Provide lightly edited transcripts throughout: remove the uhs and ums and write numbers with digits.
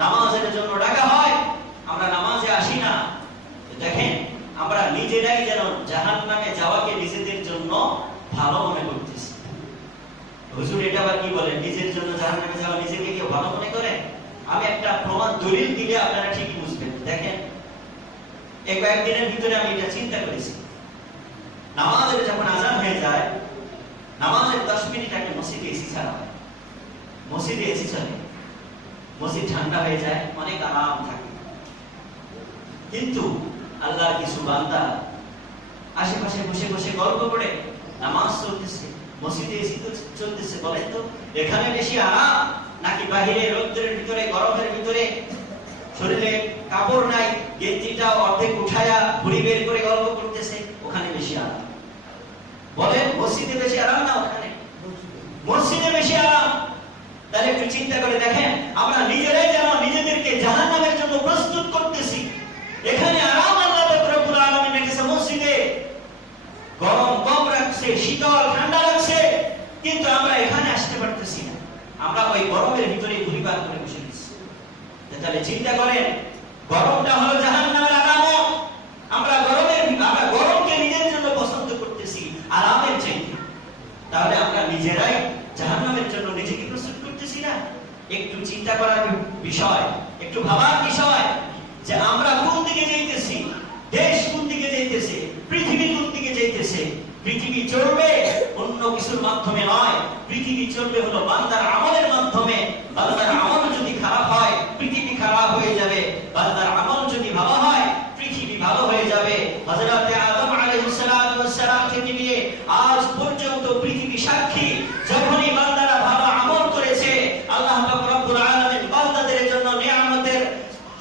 নামাজের জন্য ডাকা হয়, আমরা নামাজে আসি না। দেখেন আমরা নিজেরাই যেন জাহান্নামে যাওয়াকে নিজেদের জন্য ভালো মনে করতেছি। হুজুর এটা আবার কি বলেন, নিজের জন্য জাহান্নামে যাওয়া নিজেকে কেউ ভালো মনে করে? আমি একটা প্রমাণ দলিল দিলে আপনারা ঠিকই বুঝবেন। দেখেন এই কয়েকদিনের ভিতরে আমি এটা চিন্তা করেছি, নামাজের যখন আজান হয়ে যায়, নামাজের 10 মিনিট আগে মসজিদে এসি ছাড়া হয়, মসজিদে এসি চলে, মসজিদ ঠান্ডা হয়ে যায়, অনেক আরাম থাকে। কিন্তু আল্লাহর কিছু বান্দা আশেপাশে বসে বসে গল্প করে, নামাজ চলতেছে, মসজিদে এসি চলতেছে, বলেন তো এখানে বেশি আরাম নাকি বাহিরে রৌদ্রের ভিতরে, গরমের ভিতরে, শরীরে কাপড় নাই, গেঞ্জিটা অর্ধেক উঠায়া ভুঁড়ি বের করে গল্প করতেছে, ওখানে বেশি আরাম? বলেন মসজিদে বেশি আরাম না ওখানে? মসজিদে বেশি আরাম। তাহলে একটু চিন্তা করে দেখেন, আমরা নিজেরাই যেন নিজেদেরকে জাহান্নামের জন্য প্রস্তুত করতেছি। এখানে আরাম আল্লাহ রাব্বুল আলামিন রেখেছে, মসজিদে গরম কম রাখছে, শীতল ঠান্ডা রাখছে, কিন্তু আমরা এখানে আসতে পারতেছি না, আমরা ওই গরমের ভিতরে ঘুরিবার করে বসে গেছি। তাহলে চিন্তা করেন, গরমটা হলো জাহান্নামের আলামত। আমরা গরমকে নিজের জন্য পছন্দ করতেছি আরামের চাইতে। তাহলে আমরা নিজেরাই জাহান্নামের জন্য নিজেকে প্রস্তুত করতেছি না? একটু চিন্তা করার বিষয়, একটু ভাবার বিষয় যে আমরা কোন দিকে যাইতেছি, দেশ কোন দিকে যাইতেছে, পৃথিবী কোন দিকে যাইতেছে। পৃথিবী চলবে অন্য কিছুর মাধ্যমে নয়, পৃথিবী চলবে হলো বান্দার আমলের মাধ্যমে। বান্দার আমল যদি খারাপ হয়, পৃথিবী খারাপ হয়ে যাবে। বান্দার আমল যদি ভালো হয়, পৃথিবী ভালো হয়ে যাবে। হযরত আদম আলাইহিস সালাম থেকে নিয়ে আজ পর্যন্ত পৃথিবী সাক্ষী, যখনই বান্দারা ভালো আমল করেছে, আল্লাহ পাক রব্বুল আলামিন বান্দাদের জন্য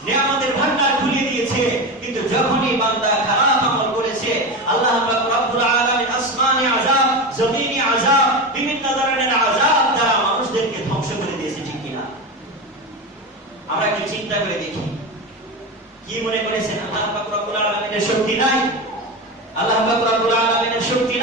নিয়ামতের ভান্ডার খুলে দিয়েছে। কিন্তু যখনই বান্দা খারাপ আমল করেছে, আল্লাহ পাক রব্বুল আলামিন আসমানে আযাব, জমিনে আযাব, বিভিন্ন ধরনের আযাব দ্বারা মানুষদেরকে ধ্বংস করে দিয়েছে। ঠিক কিনা? আমরা কি চিন্তা করে দেখি, কি মনে করেছেন আল্লাহ পাক রব্বুল আলামিনের শক্তি নাই? আল্লাহ পাক রব্বুল আলামিনের শক্তি